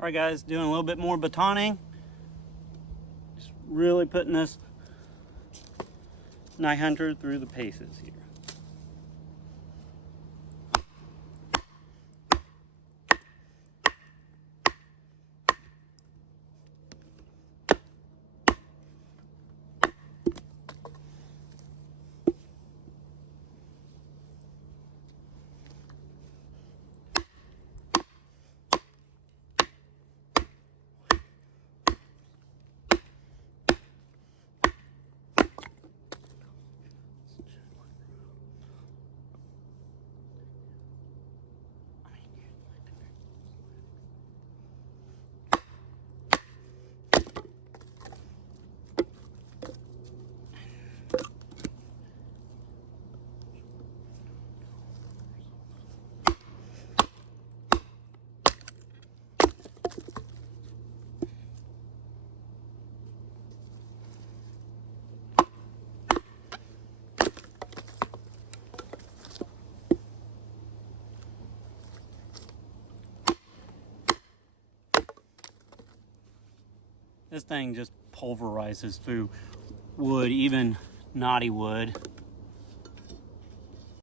All right, guys, doing a little bit more batoning. Just really putting this Night Hunter through the paces here. This thing just pulverizes through wood, even knotty wood.